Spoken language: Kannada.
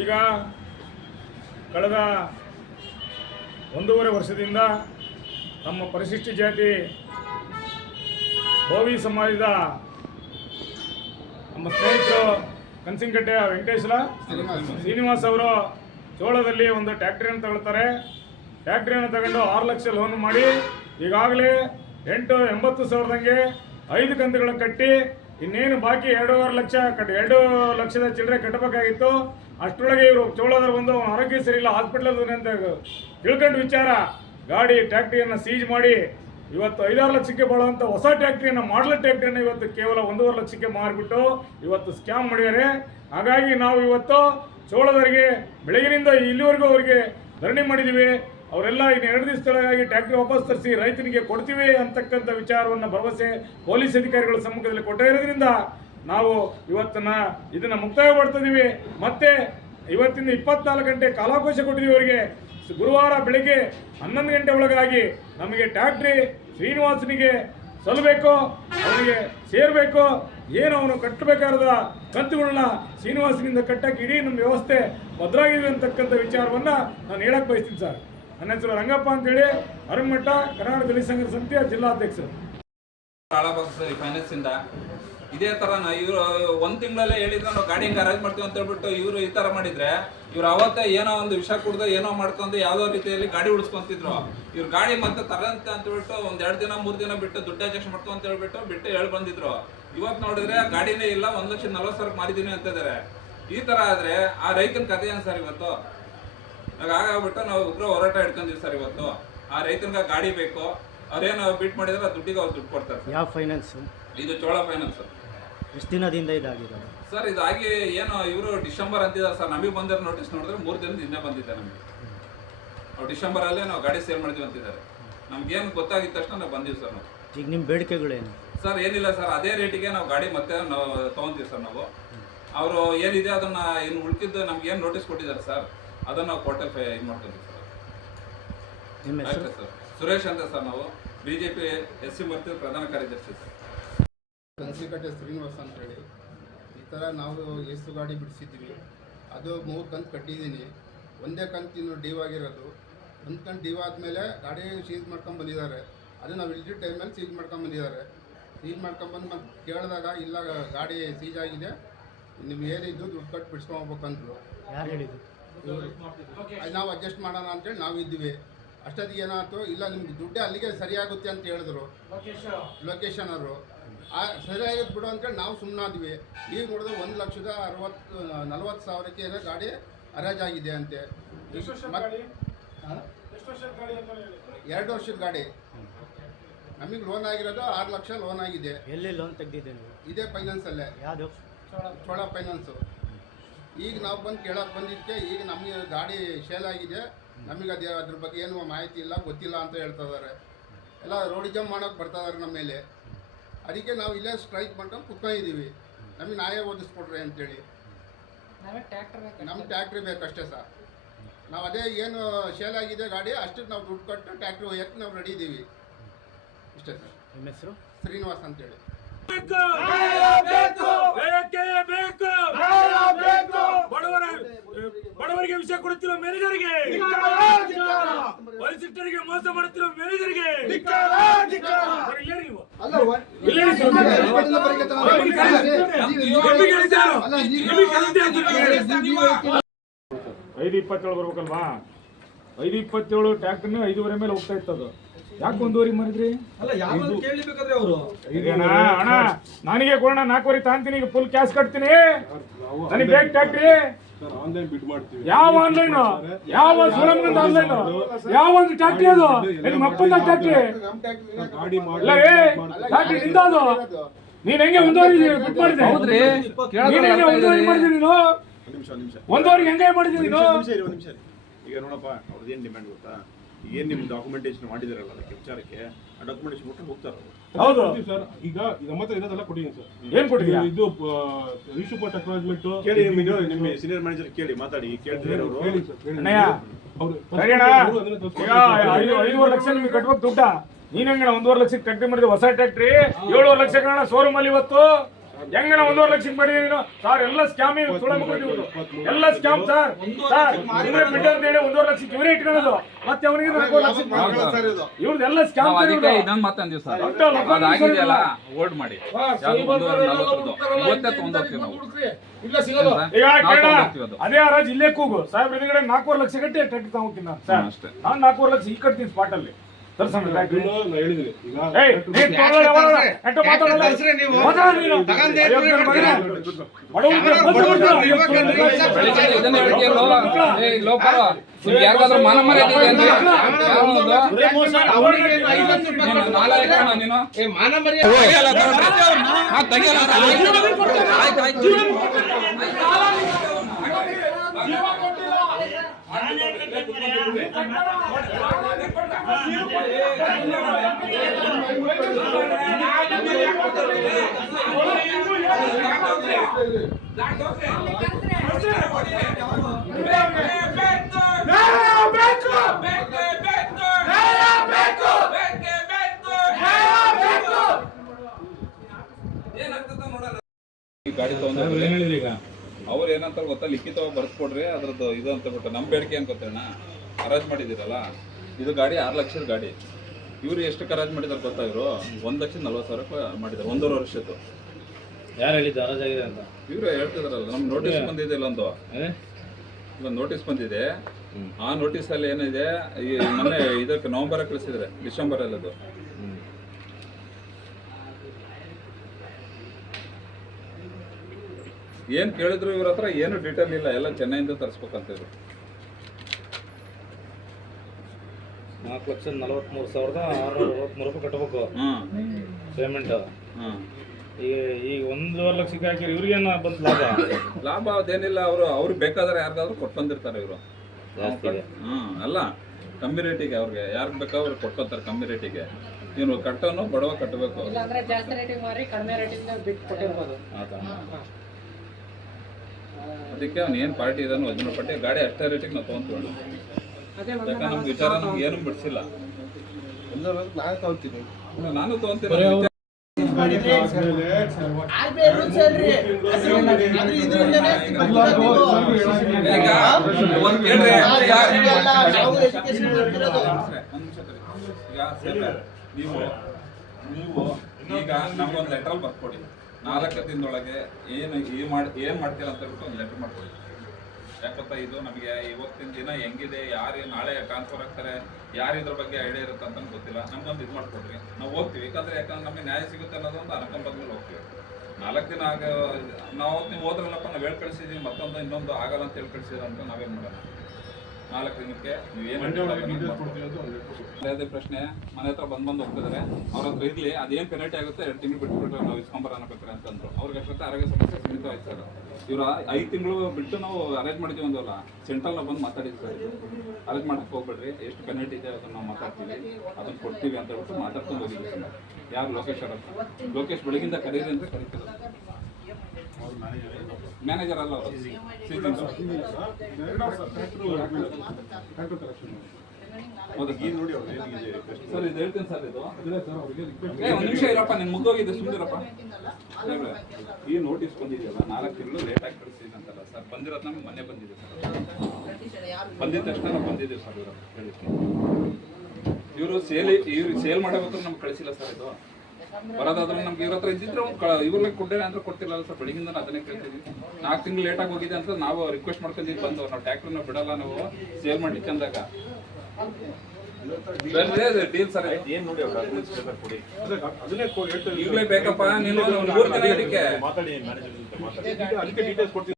ಈಗ ಕಳೆದ 1.5 ವರ್ಷದಿಂದ ನಮ್ಮ ಪರಿಶಿಷ್ಟ ಜಾತಿ ಬೋವಿ ಸಮಾಜದ ನಮ್ಮ ಸ್ನೇಹಿತರು ಕನ್ಸಿಂಗಟ್ಟೆಯ ಶ್ರೀನಿವಾಸ್ ಅವರು ಚೋಳದಲ್ಲಿ ಒಂದು ಟ್ಯಾಕ್ಟ್ರಿಯನ್ನು ತಗೊಳ್ತಾರೆ. ಟ್ಯಾಕ್ಟ್ರಿಯನ್ನು ತಗೊಂಡು 6 ಲಕ್ಷ ಲೋನ್ ಮಾಡಿ ಈಗಾಗಲೇ 80,000ದಂಗೆ 5 ಕಂತುಗಳು ಕಟ್ಟಿ ಇನ್ನೇನು ಬಾಕಿ 2 ಲಕ್ಷದ ಚಿಲ್ಲರೆ ಕಟ್ಟಬೇಕಾಗಿತ್ತು. ಅಷ್ಟರೊಳಗೆ ಇವರು ಚೋಳದವರು ಒಂದು ಆರೋಗ್ಯ ಸರಿ ಇಲ್ಲ, ಹಾಸ್ಪಿಟಲ್ ಅಂತ ತಿಳ್ಕೊಂಡು ವಿಚಾರ ಗಾಡಿ ಟ್ಯಾಕ್ಟ್ರಿಯನ್ನು ಸೀಜ್ ಮಾಡಿ ಇವತ್ತು 5-6 ಲಕ್ಷಕ್ಕೆ ಬಾಳುವಂಥ ಹೊಸ ಟ್ಯಾಕ್ಟ್ರಿಯನ್ನು ಮಾಡಲ್ ಟ್ಯಾಕ್ಟ್ರಿಯನ್ನು ಇವತ್ತು ಕೇವಲ 1.5 ಲಕ್ಷಕ್ಕೆ ಮಾರಿಬಿಟ್ಟು ಇವತ್ತು ಸ್ಕ್ಯಾಮ್ ಮಾಡಿದ್ದಾರೆ. ಹಾಗಾಗಿ ನಾವು ಇವತ್ತು ಚೋಳದವರಿಗೆ ಬೆಳಗಿನಿಂದ ಇಲ್ಲಿವರೆಗೂ ಅವರಿಗೆ ಧರಣಿ ಮಾಡಿದ್ದೀವಿ. ಅವರೆಲ್ಲ ಇನ್ನು 2 ದಿವಸದೊಳಗಾಗಿ ಟ್ಯಾಕ್ಟ್ರಿ ವಾಪಸ್ ತರಿಸಿ ರೈತನಿಗೆ ಕೊಡ್ತೀವಿ ಅಂತಕ್ಕಂಥ ವಿಚಾರವನ್ನು ಭರವಸೆ ಪೊಲೀಸ್ ಅಧಿಕಾರಿಗಳ ಸಮ್ಮುಖದಲ್ಲಿ ಕೊಟ್ಟಿರೋದ್ರಿಂದ ನಾವು ಇದನ್ನು ಮುಕ್ತಾಯ ಮಾಡ್ತಿದ್ದೀವಿ. ಮತ್ತೆ ಇವತ್ತಿಂದ 24 ಗಂಟೆ ಕಾಲಾವಕಾಶ ಕೊಟ್ಟಿದ್ದೀವಿ ಅವರಿಗೆ. ಗುರುವಾರ ಬೆಳಗ್ಗೆ 11 ಗಂಟೆ ಒಳಗಾಗಿ ನಮಗೆ ಟ್ಯಾಕ್ಟ್ರಿ ಶ್ರೀನಿವಾಸನಿಗೆ ಸಲ್ಲಬೇಕು, ಅವನಿಗೆ ಸೇರಬೇಕು. ಏನು ಅವನು ಕಟ್ಟಬೇಕಾದ ಕಂತುಗಳನ್ನ ಶ್ರೀನಿವಾಸನಿಂದ ಕಟ್ಟಕ್ಕೆ ಇಡೀ ನಮ್ಮ ವ್ಯವಸ್ಥೆ ಭದ್ರಾಗಿದೆ ಅಂತಕ್ಕಂಥ ವಿಚಾರವನ್ನು ನಾನು ಹೇಳಕ್ಕೆ ಬಯಸ್ತೀನಿ ಸರ್. ನನ್ನ ಹೆಸರು ರಂಗಪ್ಪ ಅಂತೇಳಿ, ಅರಣ್ಮಠ ಕರ್ನಾಟಕ ದಲಿತ ಸಂಘದ ಸಮಿತಿಯ ಜಿಲ್ಲಾಧ್ಯಕ್ಷರು. ಫೈನಾನ್ಸ್ ಇಂದ ಇದೇ ತರ ಇವರು 1 ತಿಂಗಳಲ್ಲೇ ಹೇಳಿದ್ರೆ ನಾವು ಗಾಡಿ ಹಿಂಗೆ ಅರೇಂಜ್ ಮಾಡ್ತೀವಿ ಅಂತ ಹೇಳ್ಬಿಟ್ಟು ಇವರು ಈ ತರ ಮಾಡಿದ್ರೆ ಇವ್ರು ಅವತ್ತೇ ಏನೋ ಒಂದು ವಿಷ ಕುಡ್ದು ಏನೋ ಮಾಡ್ಕೊಂಡು ಯಾವುದೋ ರೀತಿಯಲ್ಲಿ ಗಾಡಿ ಉಳಿಸ್ಕೊಂತಿದ್ರು. ಇವ್ರು ಗಾಡಿ ಮತ್ತೆ ತರಂತೆ ಅಂತ ಹೇಳ್ಬಿಟ್ಟು 1-2 ದಿನ 3 ದಿನ ಬಿಟ್ಟು ದುಡ್ಡು ಅಡ್ಜಸ್ಟ್ ಮಾಡ್ಕೊ ಅಂತ ಹೇಳ್ಬಿಟ್ಟು ಹೇಳಿ ಬಂದಿದ್ರು. ಇವತ್ತು ನೋಡಿದ್ರೆ ಗಾಡಿನೇ ಇಲ್ಲ, 1,40,000 ಮಾರಿದೀನಿ ಅಂತ ಇದಾರೆ. ಈ ತರ ಆದ್ರೆ ಆ ರೈತನ ಕಥೆ ಏನು ಸರ್? ಇವತ್ತು ಹಾಗಾಗ್ಬಿಟ್ಟು ನಾವು ಉಗ್ರ ಹೋರಾಟ ಹಿಡ್ಕೊಂಡಿವಿ ಸರ್. ಇವತ್ತು ಆ ರೈತನಿಗೆ ಗಾಡಿ ಬೇಕು, ಅವ್ರೇನು ಬಿಟ್ ಮಾಡಿದ್ರೆ ದುಡ್ಡಿಗೆ ಅವ್ರು ದುಡ್ಡು ಕೊಡ್ತಾರೆ. ಯಾವ ಫೈನಾನ್ಸ್ ಇದು ಚೋಳ ಫೈನಾನ್ಸ್. ಎಷ್ಟು ದಿನದಿಂದ ಇದಾಗಿರೋದು ಸರ್? ಇದಾಗಿ ಏನೋ ಇವರು ಡಿಸೆಂಬರ್ ಅಂತಿದ್ದಾರೆ ಸರ್. ನಮಗೆ ಬಂದಿರೋ ನೋಟಿಸ್ ನೋಡಿದ್ರೆ 3 ದಿನದ ಹಿಂದೆ ಬಂದಿದೆ ನಮಗೆ. ಅವ್ರು ಡಿಸೆಂಬರಲ್ಲೇ ನಾವು ಗಾಡಿ ಸೇಲ್ ಮಾಡಿದ್ವಿ ಅಂತಿದ್ದಾರೆ. ನಮ್ಗೇನು ಗೊತ್ತಾಗಿದ್ದ ತಕ್ಷಣ ನಾವು ಬಂದೀವಿ ಸರ್. ನಾವು ಈಗ ನಿಮ್ಮ ಬೇಡಿಕೆಗಳೇನು ಸರ್? ಏನಿಲ್ಲ ಸರ್, ಅದೇ ರೇಟಿಗೆ ನಾವು ಗಾಡಿ ಮತ್ತೆ ನಾವು ತೊಗೊಂತೀವಿ ಸರ್. ನಾವು ಅವರು ಏನಿದೆ ಅದನ್ನ ಇನ್ನು ಉಳ್ಕಿದ್ದು ನಮ್ಗೆ ಏನು ನೋಟಿಸ್ ಕೊಟ್ಟಿದ್ದಾರೆ ಸರ್, ಅದನ್ನು ನಾವು ಕೋರ್ಟಲ್ಲಿ ಇದು ಮಾಡ್ತೀವಿ ಸರ್. ನಿಮ್ಮ ಹೆಸರು? ಸರ್ ಸುರೇಶ್ ಅಂತ ಸರ್. ನಾವು BJP SC ಮೂರ್ತಿ ಪ್ರಧಾನ ಕಾರ್ಯದರ್ಶಿ ಸರ್. ಕನ್ಸಿಕಟ್ಟೆ ಶ್ರೀನಿವಾಸ್ ಅಂತೇಳಿ. ಈ ಥರ ನಾವು ಎಷ್ಟು ಗಾಡಿ ಬಿಡಿಸಿದ್ದೀವಿ, ಅದು 3 ಕಂತು ಕಟ್ಟಿದ್ದೀನಿ. ಒಂದೇ ಕಂತು ಇನ್ನು ಡ್ಯೂ ಆಗಿರೋದು. 1 ಕಂತು ಡ್ಯೂ ಆದಮೇಲೆ ಗಾಡಿ ಸೀಸ್ ಮಾಡ್ಕೊಂಡು ಬಂದಿದ್ದಾರೆ. ಅದು ನಾವು ಇಲ್ದಿ ಟೈಮಲ್ಲಿ ಸೀಸ್ ಮಾಡ್ಕೊಂಡು ಬಂದಿದ್ದಾರೆ. ಸೀಸ್ ಮಾಡ್ಕೊಂಬಂದು ಮತ್ತೆ ಕೇಳಿದಾಗ ಇಲ್ಲ ಗಾಡಿ ಸೀಜ್ ಆಗಿದೆ, ನೀವು ಏನಿದ್ದು ದುಡ್ಡು ಕಟ್ಟು ಬಿಡಿಸ್ಕೊಂಡ್ಬೇಕಂತರು. ಯಾರು ಹೇಳಿದ್ದು? ನಾವು ಅಡ್ಜಸ್ಟ್ ಮಾಡೋಣ ಅಂತೇಳಿ ನಾವು ಇದ್ವಿ. ಅಷ್ಟೊತ್ತಿಗೆ ಏನಾಯ್ತು, ಇಲ್ಲ ನಿಮ್ಗೆ ದುಡ್ಡೇ ಅಲ್ಲಿಗೆ ಸರಿಯಾಗುತ್ತೆ ಅಂತ ಹೇಳಿದ್ರು ಲೊಕೇಶನ್ ಅವರು. ಸರಿಯಾಗಿದ್ದು ಬಿಡು ಅಂತೇಳಿ ನಾವು ಸುಮ್ಮನಾದ್ವಿ. ಈಗ ನೋಡಿದ್ರೆ 1,40,000ಕ್ಕೆ ಏನೋ ಗಾಡಿ ಅರೇಂಜ್ ಆಗಿದೆ ಅಂತೆ. 2 ವರ್ಷದ ಗಾಡಿ. ನಮಗೆ ಲೋನ್ ಆಗಿರೋದು 6 ಲಕ್ಷ ಲೋನ್ ಆಗಿದೆ. ಎಲ್ಲಿ ಲೋನ್ ತೆಗೆದಿದ್ದೆ ನೀವು? ಇದೇ ಫೈನಾನ್ಸಲ್ಲೇ, ಯಾವುದು? ಚೋಳ ಫೈನಾನ್ಸು. ಈಗ ನಾವು ಬಂದು ಕೇಳೋಕೆ ಬಂದಿದ್ದಕ್ಕೆ ಈಗ ನಮಗೆ ಗಾಡಿ ಸೇಲ್ ಆಗಿದೆ, ನಮಗೆ ಅದ್ರ ಬಗ್ಗೆ ಏನು ಮಾಹಿತಿ ಇಲ್ಲ, ಗೊತ್ತಿಲ್ಲ ಅಂತ ಹೇಳ್ತಾ ಇದ್ದಾರೆ. ಎಲ್ಲ ರೋಡಿಜಮ್ ಮಾಡೋಕೆ ಬರ್ತಾ ಇದ್ದಾರೆ ನಮ್ಮ ಮೇಲೆ. ಅದಕ್ಕೆ ನಾವು ಇಲ್ಲೇ ಸ್ಟ್ರೈಕ್ ಮಾಡ್ಕೊಂಡು ಕುತ್ಕೊಂಡಿದ್ದೀವಿ. ನಮಗೆ ನ್ಯಾಯ ಒದಗಿಸ್ಕೊಡ್ರಿ ಅಂತೇಳಿ. ನಮ್ಗೆ ಟ್ಯಾಕ್ಟ್ರಿ ಬೇಕಷ್ಟೇ ಸರ್. ನಾವು ಅದೇ ಏನು ಸೇಲ್ ಆಗಿದೆ ಗಾಡಿ ಅಷ್ಟಕ್ಕೆ ನಾವು ದುಡ್ಡು ಕೊಟ್ಟು ಟ್ಯಾಕ್ಟ್ರಿ ಒಯ್ಯಕ್ಕೆ ನಾವು ರೆಡಿ ಇದ್ದೀವಿ. ಇಷ್ಟೇ ಸರ್. ನಿಮ್ಮ ಹೆಸರು? ಶ್ರೀನಿವಾಸ್ ಅಂತೇಳಿ. ಬಡವರಿಗೆ ವಿಷಯ ಕೊಡುತ್ತಿರುವ ಮ್ಯಾನೇಜರ್ಗೆ, ಪರಿಶಿಷ್ಟರಿಗೆ ಮೋಸ ಮಾಡುತ್ತಿರುವ ಮ್ಯಾನೇಜರ್ಗೆ 5:27 ಬರ್ಬೇಕಲ್ವಾ? 5:27 ಟ್ಯಾಕ್ಟ್ರಿನ 5:30 ಮೇಲೆ ಹೋಗ್ತಾ ಇತ್ತದು. ಯಾಕೆ 1:30 ಮಾಡಿದ್ರಿ? ಅಣ್ಣ ನನಗೆ ಕೊಡೋಣ, 4:30 ತಾಂತೀನಿ. ಈಗ ಫುಲ್ ಕ್ಯಾಶ್ ಕಟ್ತೀನಿ. ನನಗೆ ಬೇಕು ಟ್ಯಾಕ್ಟ್ರಿ. ಯಾವ ಆನ್ಲೈನ್, ಯಾವ ಸುಳಮಗಂದ ಆನ್ಲೈನ್, ಯಾವ ಒಂದು ಟ್ಯಾಕ್ಟ್ರಿ ಅದು? ನಿಮ್ಮ ಅಪ್ಪನ ಟ್ಯಾಕ್ಟ್ರಿ ಇಲ್ಲ ರೀ, ಟ್ಯಾಕ್ಟ್ರಿ ನಿಂದದು. ನೀನ್ ಹೆಂಗೆ 1:30 ಬಿಟ್ ಮಾಡಿದೆ? ನೀನ್ ಹೆಂಗೆ 1:30 ಮಾಡಿದ್ರಿ? ನೀನು 1:30 ಹೆಂಗೆ ಮಾಡಿದ್ರಿ ನೀನು? ಈಗ ನೋಡಪ್ಪ, ಅವ್ರದ್ದೇನು ಡಿಮ್ಯಾಂಡ್ ಗೊತ್ತಾ? ಏನು ನಿಮ್ಮ ಡಾಕ್ಯುಮೆಂಟೇಶನ್ ಮಾಡಿದಿರಲ್ಲ ಅದಕ್ಕೆ ವಿಚಾರಕ್ಕೆ, ಆ ಡಾಕ್ಯುಮೆಂಟೇಶನ್ ಕೊಟ್ಟು ಹೋಗ್ತಾರೆ. ಹೌದು ಸರ್. ಈಗ ನಮ್ಮ ಹತ್ರ ಇರೋದೆಲ್ಲ ಕೊಟ್ಟಿದ್ದೀನಿ ಸರ್. ಏನ್ ಕೊಟ್ಟಿದ್ದೀರಾ? ಇದು ರಿಶುಪಟ್ ಅಕ್ನಾಲಜ್ಮೆಂಟ್ ಕೇಳಿ, ನಿಮ್ಮ ಸೀನಿಯರ್ ಮ್ಯಾನೇಜರ್ ಕೇಳಿ ಮಾತಾಡಿ. ಕೇಳ್ತಿದ್ದಾರೆ ಅವರು. ಅಣ್ಣಯ್ಯ ಸರಿಯಣ್ಣ, ಈಗ 5.5 ಲಕ್ಷ ನಿಮ್ಗೆ ಕಟ್ಬೇಕು ದುಡ್ಡ. ನೀನ್ ಹೆಂಗಣ 1.5 ಲಕ್ಷಕ್ಕೆ ಟ್ಯಾಕ್ಟ್ರಿ ಮಾಡಿದ್ರೆ? ಹೊಸ ಟ್ಯಾಕ್ಟ್ರಿ 7.5 ಲಕ್ಷ ಕಣ ಶೋರೂಮ್ ಅಲ್ಲಿ ಇವತ್ತು. ಹೆಂಗನ 1.5 ಲಕ್ಷಕ್ಕೆ ಮಾಡಿದೀನಿ ನೀನು ಸರ್ ಎಲ್ಲ ಸ್ಕ್ಯಾಮ್ ಎಲ್ಲ ಸ್ಕ್ಯಾಮ್ ಸರ್ ಇವರೇ ಬಿಟ್ಟು ಅಂತ ಹೇಳಿ 1.5 ಲಕ್ಷಕ್ಕೆ ಇವರೇ ಇಟ್ಕೊಳ್ಳೋದು ಮತ್ತೆ ಅವನಿಗೆ ಇವ್ರದ್ದೆಲ್ಲ ಸ್ಕ್ಯಾಮ್ ಇದನ್ನ ಮಾತಂದಿವ್ ಸರ್ ಅದಾಗಿದೆಯಲ್ಲ ಹೋಲ್ಡ್ ಮಾಡಿ ಇವತ್ತೇ ತಗೊಂಡೋಗ್ತೀವಿ ನಾವು ಈಗ ಕೇಳ ಅದೇ ಹರಾಜ್ ಇಲ್ಲೇ ಕೂಗು ಸಾಹೇಬ್ ಎದುರುಗಡೆ 4.5 ಲಕ್ಷ ಕಟ್ಟಿ ಟ್ಯಾಕ್ಟರ್ ತಗೊಂಡ್ತೀನಿ ನಾನು ಸರ್ ಅಷ್ಟೇ ನಾನು 4.5 ಲಕ್ಷ ಈ ಕಟ್ತೀನಿ ಸ್ಪಾಟ್ ಅಲ್ಲಿ ತರ್ಸಮ್ಮ ಟ್ಯಾಕ್ಟ್ರಿ ನಾನು ಹೇಳಿದ್ದೀನಿ ಈಗ ಯಾರಿಗಾದ್ರೂ ಮಾನ ಮರ್ಯಾದೆ ಗಾಡಿ ತಗೊಂಡ್ರೆ ಅವ್ರು ಏನಂತಾರೆ ಗೊತ್ತಾ ಲಿಖಿತವಾಗಿ ಬರ್ಸ್ಕೊಡ್ರಿ ಅದ್ರದ್ದು ಇದು ಅಂತ ಬಿಟ್ಟು ನಮ್ಮ ಬೇಡಿಕೆ ಏನ್ ಗೊತ್ತೇನ ಹರಾಜ್ ಮಾಡಿದಿರಲ್ಲ ಇದು ಗಾಡಿ 6 ಲಕ್ಷದ ಗಾಡಿ ಇವ್ರು ಎಷ್ಟು ಹರಾಜ್ ಮಾಡಿದಾರೆ ಗೊತ್ತಾ ಇವರು 1,40,000 ಮಾಡಿದ್ದಾರೆ 1.5 ವರ್ಷದ್ದು. ಯಾರು ಹೇಳಿದ್ದು ಹರಾಜಾಗಿದೆ ಅಂತ ಇವ್ರು ಹೇಳ್ತಿದಾರಲ್ಲ ನಮ್ ನೋಟಿಸ್ ಬಂದಿದೆ ಇಲ್ಲೊಂದು ನೋಟಿಸ್ ಬಂದಿದೆ. ಆ ನೋಟಿಸ್ ಅಲ್ಲಿ ಏನಿದೆ ಈ ಮೊನ್ನೆ ಇದಕ್ಕೆ ನವೆಂಬರ್ ಕಳಿಸಿದ್ರೆ ಡಿಸೆಂಬರ್ ಅಲ್ಲದು ಏನ್ ಕೇಳಿದ್ರು ಇವ್ರ ಹತ್ರ ಏನು ಡೀಟೇಲ್ ಇಲ್ಲ, ಎಲ್ಲ ಚೆನ್ನೈಯಿಂದ ತರಿಸ್ಬೇಕಂತ ಇದ್ರು. 4,43,663 ಕಟ್ಟಬೇಕು ಪೇಮೆಂಟ್. ಈಗ 1.5 ಲಕ್ಷಕ್ಕೆ ಹಾಕಿರಿ ಇವ್ರಿಗೇನು ಬಂತು ಲಾಭ ಅದೇನಿಲ್ಲ. ಅವ್ರಿಗೆ ಬೇಕಾದ್ರೆ ಯಾರಿಗಾದ್ರೂ ಕೊಟ್ಟು ಬಂದಿರ್ತಾರೆ ಇವರು. ಅಲ್ಲ ಕಮ್ಮಿ ರೇಟಿಗೆ ಅವ್ರಿಗೆ ಯಾರಿಗೆ ಬೇಕಾ ಅವ್ರಿಗೆ ಕೊಟ್ಕೊತಾರೆ ಕಮ್ಮಿ ರೇಟಿಗೆ. ಇವನು ಕಟ್ಟೋನು ಬಡವ ಕಟ್ಟಬೇಕು. ಅದಕ್ಕೆ ಅವ್ನು ಏನು ಪಾರ್ಟಿ ಇದನ್ನು ವಜನ ಪಟ್ಟಿ ಗಾಡಿ ಅಷ್ಟೇ ರೇಟಿಗೆ ನಾವು ತೊಗೊಂತೀವಿ. ಯಾಕಂದ್ರೆ ನಮ್ಗೆ ವಿಚಾರ ನಮ್ಗೆ ಏನು ಬಿಡಿಸಿಲ್ಲ. ನಾನು ತೊಗೊಂತೀನಿ. ನೀವು ಈಗ ನಮ್ಗೊಂದು ಲೆಟರ್ ಬರ್ಕೊಡಿ. 4 ದಿನದೊಳಗೆ ಏನ್ ಮಾಡ್ತೀರ ಅಂತ ಹೇಳ್ಬಿಟ್ಟು ಒಂದು ಲೆಟರ್ ಮಾಡ್ಕೊಡಿ. ಯಾಕಂತ ಇದು ನಮಗೆ ಇವತ್ತಿನ ದಿನ ಹೆಂಗಿದೆ, ಯಾರು ನಾಳೆ ಟ್ರಾನ್ಸ್ಫರ್ ಆಗ್ತಾರೆ, ಯಾರು ಇದ್ರ ಬಗ್ಗೆ ಐಡಿಯಾ ಇರುತ್ತೆ ಅಂತ ಗೊತ್ತಿಲ್ಲ. ನಮ್ಗೊಂದು ಇದು ಮಾಡ್ಕೊಡ್ರಿ, ನಾವು ಹೋಗ್ತೀವಿ. ಯಾಕಂದ್ರೆ ನಮಗೆ ನ್ಯಾಯ ಸಿಗುತ್ತೆ ಅನ್ನೋದು ಒಂದು ಅನುಕಂಪದ ಮೇಲೆ ಹೋಗ್ತೀವಿ. 4 ದಿನ ನಾವು ನೀವು ಹೋದ್ರಲ್ಲಪ್ಪ ನಾವು ಹೇಳಿ ಕಳಿಸಿದೀವಿ, ಮತ್ತೊಂದು ಇನ್ನೊಂದು ಆಗಲ್ಲ ಅಂತ ಹೇಳಿ ಕಳಿಸಿದ್ರ ಅಂತ ನಾವೇನು ಮಾಡೋಣ? 4 ದಿನಕ್ಕೆ ಅದೇ ಪ್ರಶ್ನೆ ಮನೆ ಹತ್ರ ಬಂದು ಹೋಗ್ತಿದ್ದಾರೆ. ಅವ್ರ ಹತ್ರ ಇರ್ಲಿ, ಅದೇನು ಪೆನಾಲ್ಟಿ ಆಗುತ್ತೆ 2 ತಿಂಗಳು ಬಿಟ್ಬಿಟ್ರೆ ನಾವು ಇಸ್ಕೊಂಬರೋಣ ಬೇಕಾರೆ ಅಂತಂದ್ರು. ಅವ್ರಿಗೆ ಅಷ್ಟೊತ್ತೆ ಆರೋಗ್ಯ ಸಮಸ್ಯೆ ಸೀಮಿತ ಆಯ್ತು ಸರ್. ಇವರು 5 ತಿಂಗಳು ಬಿಟ್ಟು ನಾವು ಅರೇಂಜ್ ಮಾಡಿದ್ದೀವಿ ಒಂದಲ್ಲ, ಸೆಂಟ್ರಲ್ ನಾವು ಬಂದು ಮಾತಾಡಿದ್ವಿ ಸರ್. ಅರೇಂಜ್ ಮಾಡಕ್ಕೆ ಹೋಗ್ಬೇಡ್ರಿ, ಎಷ್ಟು ಪೆನಾಲ್ಟಿ ಇದೆ ಅದನ್ನು ನಾವು ಮಾತಾಡ್ತೀವಿ, ಅದನ್ನು ಕೊಡ್ತೀವಿ ಅಂತ ಹೇಳ್ಬಿಟ್ಟು ಮಾತಾಡ್ಕೊಂಡು ಹೋಗಿದ್ವಿ ಸರ್. ಯಾರು ಲೋಕೇಶ್ ಅವ್ರ ಲೋಕೇಶ್ ಬೆಳಗಿಂದ ಕರೀರಿ ಅಂತ ಕರೀತಾರೆ. ಮ್ಯಾನೇಜರ್ ಅಲ್ಲ ಅವರು ಸರ್. ಇದು ಹೇಳ್ತೀನಿ ಸರ್. ಇದು ಒಂದು ನಿಮಿಷ ಇರಪ್ಪ, ನೀನು ಮುಗ್ದೋಗಿದೆ ಸುಮ್ಮನಿರಪ್ಪ. ಈ ನೋಟಿಸ್ ಬಂದಿದೆಯಲ್ಲ 4 ತಿಂಗಳು ಲೇಟ್ ಆಗಿ ಕಳಿಸಿದೆ ಅಂತಲ್ಲ ಸರ್. ಬಂದಿರೋದು ನಮ್ಗೆ ಮೊನ್ನೆ ಬಂದಿದೆ ಸರ್. ಬಂದಿದ ತಕ್ಷಣ ನಾವು ಬಂದಿದ್ದೀವಿ ಸರ್. ಇವರು ಸೇಲ್ ಮಾಡಬೇಕು ನಮ್ಗೆ ಕಳಿಸಿಲ್ಲ ಸರ್. ಇದು ಬರೋದಾದ್ರೆ ನಮ್ಗೆ ಇವ್ರ ಹತ್ರ ಇದ್ದಿದ್ರೆ ಇವ್ರಿಗೆ ಕೊಟ್ಟರೆ ಅಂದ್ರೆ ಕೊಡ್ತಿಲ್ಲ ಸರ್. ಬೆಳಗಿಂದ ಅದನ್ನೇ ಕೇಳ್ತಿದ್ವಿ. 4 ತಿಂಗಳು ಲೇಟಾಗಿ ಹೋಗಿದೆ ಅಂತ ನಾವು ರಿಕ್ವೆಸ್ಟ್ ಮಾಡ್ಕೊಂಡಿದ್ದು ಬಂದು. ನಾವು ಟ್ಯಾಕ್ಟ್ರನ್ನ ಬಿಡಲ್ಲ, ನಾವು ಸೇಲ್ ಮಾಡ್ಲಿಕ್ಕೆ ಅಂದಾಗ ಡೀಲ್ ಸರ್. ಏನ್ ನೋಡಿ ಕೊಡಿ, ಅದನ್ನೇ ಈಗಲೇ ಬೇಕಪ್ಪ ನೀನು 3 ದಿನ ಇದಕ್ಕೆ ಮಾತಾಡಿ ಮ್ಯಾನೇಜರ್ ಜೊತೆ ಮಾತಾಡಿ, ಅದಕ್ಕೆ ಡೀಟೇಲ್ಸ್ ಕೊಡ್ತೀನಿ.